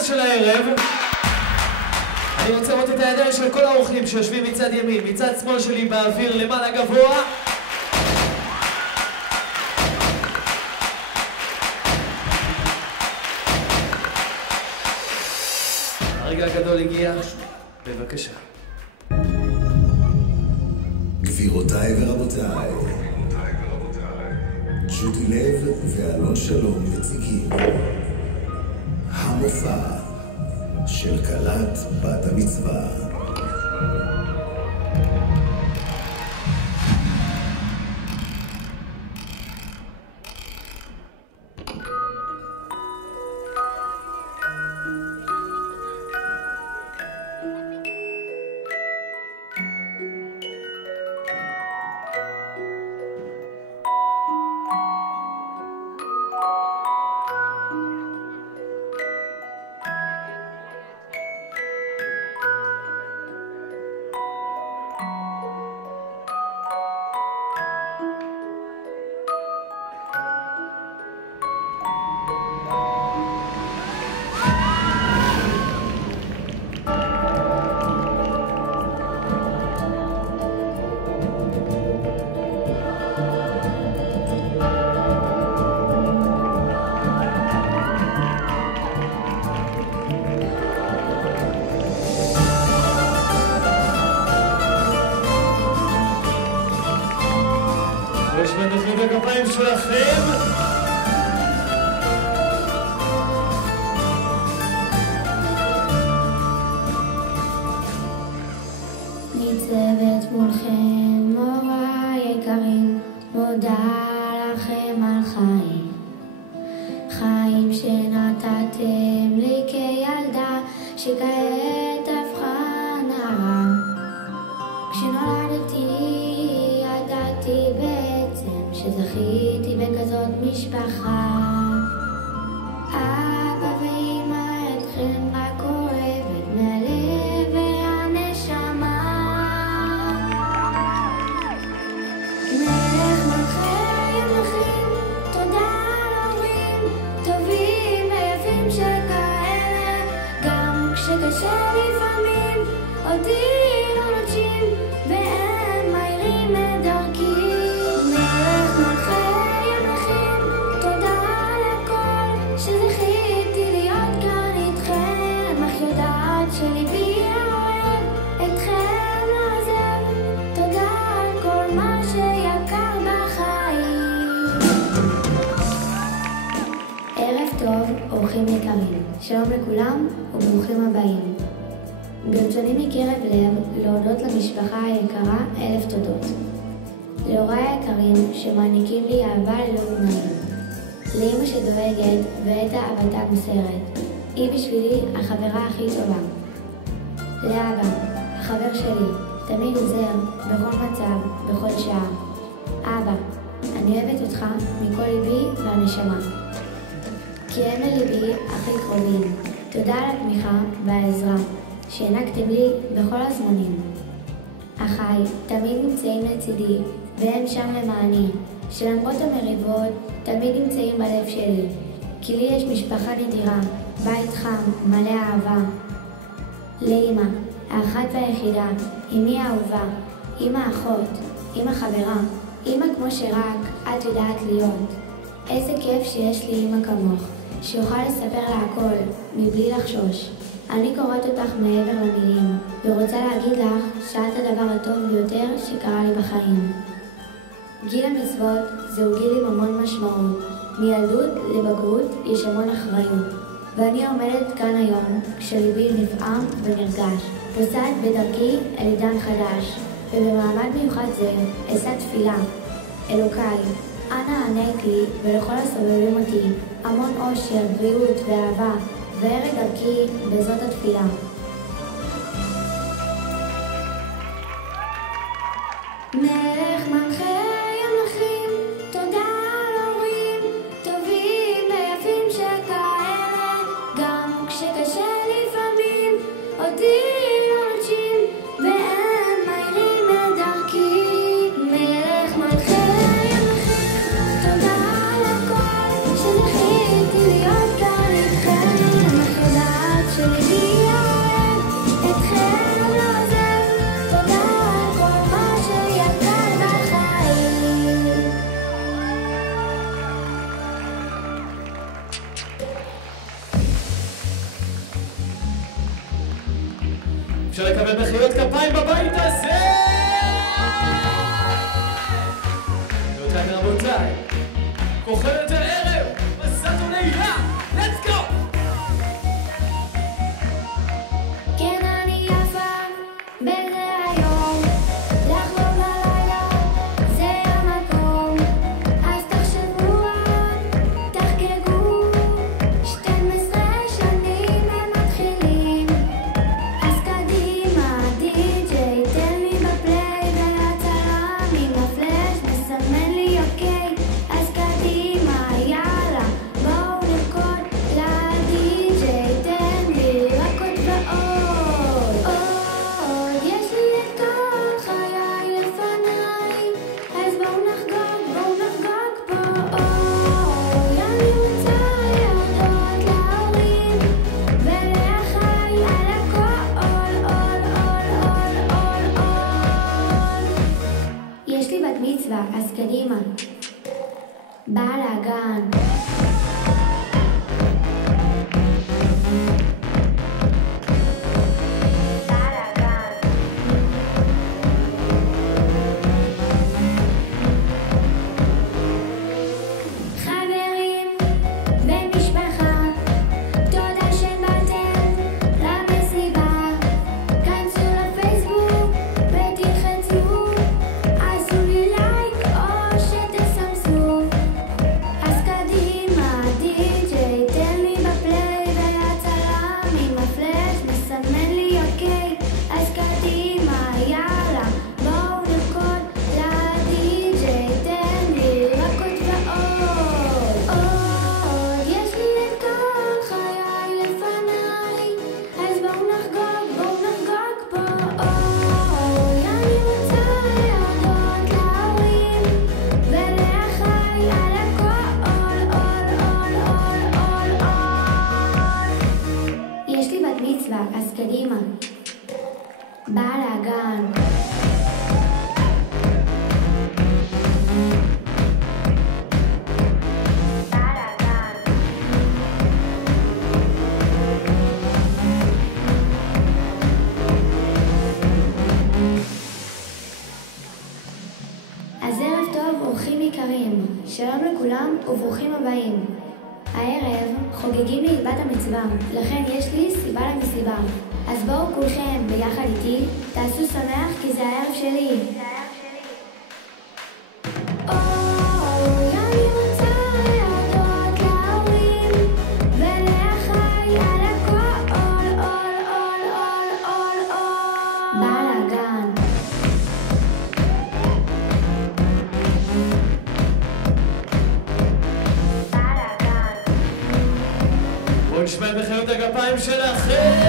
הטקס של הערב. אני רוצה לראות את הידיים של כל האורחים שיושבים מצד ימין, מצד שמאל שלי באוויר למעלה גבוה. הרגע הגדול הגיע, בבקשה. גבירותיי ורבותיי, ג'ודי לב ואלון שלום מציגים המופע של כלת בת המצווה. יש מנוחים בגפיים שלכם. ניצבת מולכם מוריי יקרים, מודה לכם על חיים, חיים שנתתם לי כילדה שכעת הפכה נערה. כשנולדתי ידעתי שזכיתי בכזאת משפחה. אבא ואמא אתכם רק אוהבת מהלב והנשמה. מלך מלכי המלכים, תודה על הורים טובים ויפים שכאלה, גם כשקשה לפעמים אותי לא נוטשים והם מהירים את דרכי. אורחים יקרים, שלום לכולם וברוכים הבאים. ברצוני מקרב לב להודות למשפחה היקרה 1000 תודות. להוריי היקרים שמעניקים לי אהבה ללא תנאים. לאמא שדואגת ואת אהבתה מוסרת. היא בשבילי החברה הכי טובה. לאבא, החבר שלי, תמיד עוזר בכל מצב, בכל שעה. אבא, אני אוהבת אותך מכל ליבי והנשמה. כי הם לליבי הכי קרובים. תודה על התמיכה והעזרה שהענקתם לי בכל הזמנים. אחיי תמיד נמצאים לצידי והם שם למעני, שלמרות המריבות תמיד נמצאים בלב שלי. כי לי יש משפחה נדירה, בית חם, מלא אהבה. לאמא, האחת והיחידה, אמי האהובה, אמא אחות, אמא חברה, אמא כמו שרק את יודעת להיות. איזה כיף שיש לי אמא כמוך, שיוכל לספר לה הכל, מבלי לחשוש. אני קוראת אותך מעבר למילים, ורוצה להגיד לך שאת הדבר הטוב ביותר שקרה לי בחיים. גיל המצוות זהו גיל עם המון משמעות. מילדות לבגרות יש המון אחריות. ואני עומדת כאן היום כשליבי נפעם ונרגש. פוסעת בדרכי אל עידן חדש, ובמעמד מיוחד זה אשא תפילה. אלוקיי, אנא הענק לי ולכל הסובבים אותי המון אושר, בריאות ואהבה, וארד דרכי בזאת התפילה. מלך מלכי המלכים, תודה על הורים טובים ויפים שכאלה, גם כשקשה לפעמים אותי לא נוטשים והם מהירים את דרכי. מלך מלכי המלכים, תודה על הכל שזכיתי להיות כאן איתכם, אך יודעת אפשר לקבל מחיאות כפיים בבית הזה! גבירותיי ורבותיי, כוכבת הערב, מסת ונעילה, let's go! כן אני יפה בזה היום, לחלום ללילה זה המקום, אז תחשבו תחגגו, 12 שנים הם מתחילים, אז קדימה די.ג'יי תן לי בפליי והצלם עם הפלאש מסמן לי אוקיי, אז קדימה יאללה בואו נרקוד לדי.ג'יי תן לי רקוד ועוד עוד יש לי את כל חיי לפניי, אז בואו נחגוג פה אני רוצה להודות להורים ולאחיי על הכל יש לי בת מצווה אז קדימה בלאגן חברים במשפחה, תודה שבאתם למסיבה, כנסו לפייסבוק ותלחצו, עשו לי לייק או שתסמסו, אז קדימה די.ג'יי תן לי בפליי והצלם עם הפלאש מסמן לי אוקיי, אז קדימה יאללה בואו נרקוד לדי.ג'יי תן לי רקוד ועוד עוד יש לי את כל חיי לפניי, אז בואו נחגוג פה אני רוצה להודות להורים ולאחיי על הכל יש לי בת מצווה אז קדימה בלאגן אז ערב טוב אורחים יקרים, שלום לכולם וברוכים הבאים. הערב חוגגים לי את בת המצווה, לכן יש לי סיבה למסיבה. אז בואו כולכם ביחד איתי, תעשו שמח כי זה הערב שלי. אני רוצה להודות להורים ולאחיי על הכל בלאגן בואו נשמע את מחיאות הכפיים שלכם!